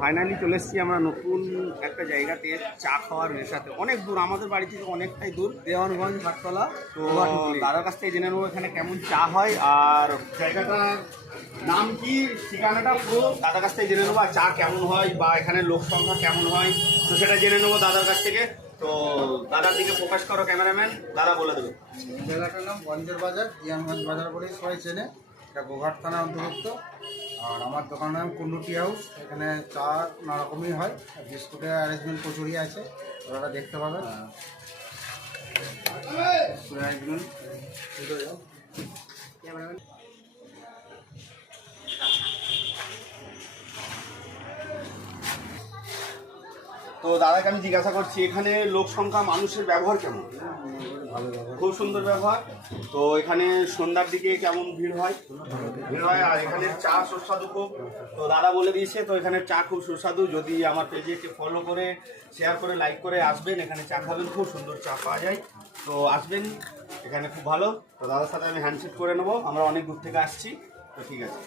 Finally চলে এসেছি আমরা নতুন একটা জায়গাতে চা খাওয়ার নেশাতে। অনেক দূর, আমাদের বাড়ি থেকে অনেকটাই দূর, দেওয়ানগঞ্জ হাটতলা। তো দাদার কাছ থেকে জেনে নেবো এখানে কেমন চা হয় আর জায়গাটার নাম কি, ঠিকানাটা পুরো দাদার কাছ থেকে জেনে নেবো, আর চা কেমন হয় বা এখানে লোক সংখ্যা কেমন হয় তো সেটা জেনে নেবো দাদার কাছ থেকে। তো দাদার দিকে ফোকাস করো ক্যামেরাম্যান, দাদা বলে দেবে। জায়গাটার নাম গঞ্জের বাজার, দিয়ানগঞ্জ বাজার বলেই সবাই চেনে। এটা গোঘাট থানার অন্তর্ভুক্ত। আর আমার দোকানের নাম কুন্ডুটি হাউস। এখানে চা নানা রকমই হয়, বিস্কুটের অ্যারেঞ্জমেন্ট প্রচুরই আছে, ওরা দেখতে পাবেন। তো দাদাকে আমি জিজ্ঞাসা করছি এখানে লোক সংখ্যা, মানুষের ব্যবহার কেমন? ভালো ব্যবহার। খুব সুন্দর ব্যবহার। তো এখানে সন্ধ্যার দিকে কেমন ভিড় হয়? ভিড় হয়। আর এখানে চা সুস্বাদু খুব। তো দাদা বলে দিয়েছে, তো এখানে চা খুব সুস্বাদু। যদি আমার পেজে ফলো করে, শেয়ার করে, লাইক করে আসবেন, এখানে চা খাবেন, খুব সুন্দর চা পাওয়া যায়। তো আসবেন, এখানে খুব ভালো। তো দাদার সাথে আমি হ্যান্ডশেক করে নেবো, আমরা অনেক দূর থেকে আসছি। তো ঠিক আছে।